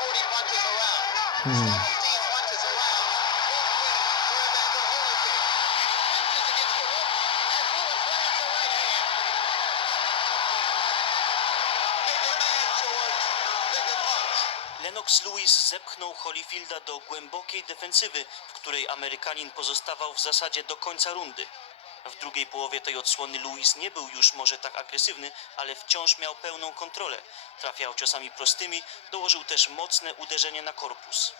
17 punches around. Fourth win for Evander Holyfield. Lunges against the rope as Lewis lands a right hand. Bigger man, George. Bigger punch. Lennox Lewis zepchnął Holyfielda do głębokiej defensywy, w której Amerykanin pozostawał w zasadzie do końca rundy. W drugiej połowie tej odsłony Lewis nie był już może tak agresywny, ale wciąż miał pełną kontrolę. Trafiał ciosami prostymi, dołożył też mocne uderzenie na korpus.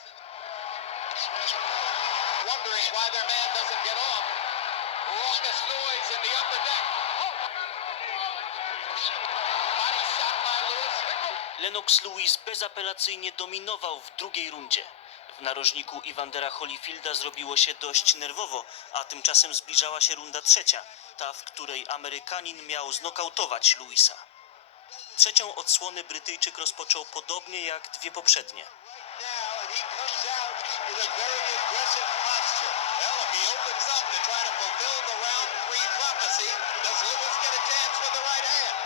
Lennox Lewis bezapelacyjnie dominował w drugiej rundzie. W narożniku Ivandera Holyfielda zrobiło się dość nerwowo, a tymczasem zbliżała się runda trzecia, ta w której Amerykanin miał znokautować Lewisa. Trzecią odsłonę Brytyjczyk rozpoczął podobnie jak dwie poprzednie. now, three prophecy, does Lewis get a chance with the right hand?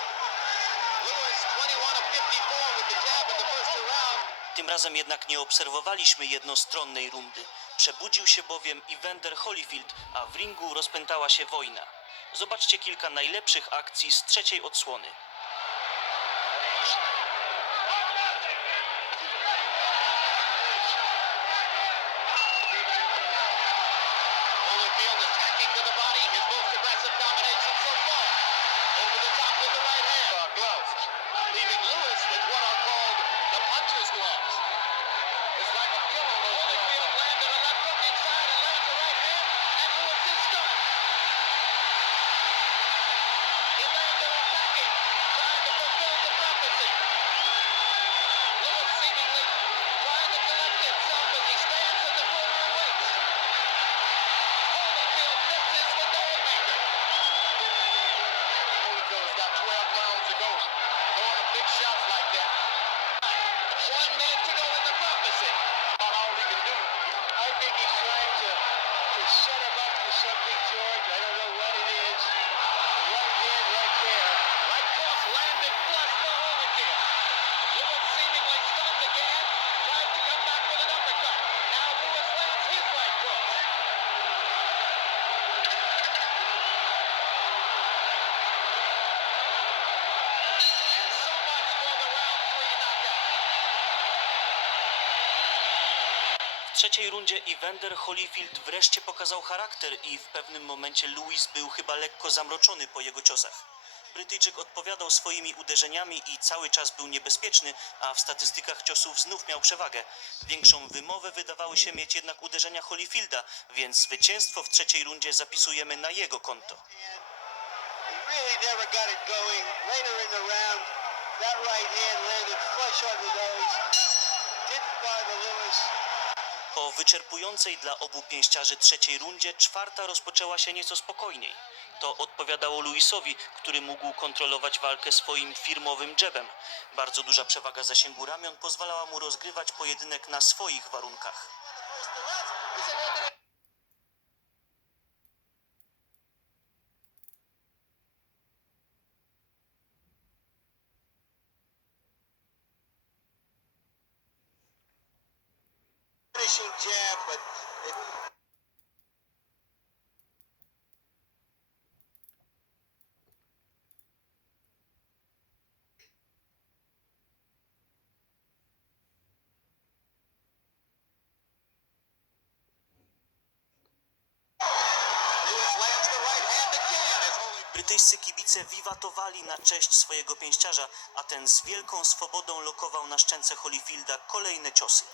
Lewis, 21 of 54 with the jab in the first two rounds. Tym razem jednak nie obserwowaliśmy jednostronnej rundy. Przebudził się bowiem Evander Holyfield, a w ringu rozpętała się wojna. Zobaczcie kilka najlepszych akcji z trzeciej odsłony. shot. Trzeciej rundzie Evander Holyfield wreszcie pokazał charakter i w pewnym momencie Lewis był chyba lekko zamroczony po jego ciosach. Brytyjczyk odpowiadał swoimi uderzeniami i cały czas był niebezpieczny, a w statystykach ciosów znów miał przewagę. Większą wymowę wydawały się mieć jednak uderzenia Holyfielda, więc zwycięstwo w trzeciej rundzie zapisujemy na jego konto. That right hand landed flush on the nose. Didn't bother Lewis. Po wyczerpującej dla obu pięściarzy trzeciej rundzie czwarta rozpoczęła się nieco spokojniej. To odpowiadało Luisowi, który mógł kontrolować walkę swoim firmowym jabem. Bardzo duża przewaga zasięgu ramion pozwalała mu rozgrywać pojedynek na swoich warunkach. Finishing jab, but it, Brytyjscy kibice wiwatowali na cześć swojego pięściarza, a ten z wielką swobodą lokował na szczęce Holyfielda kolejne ciosy.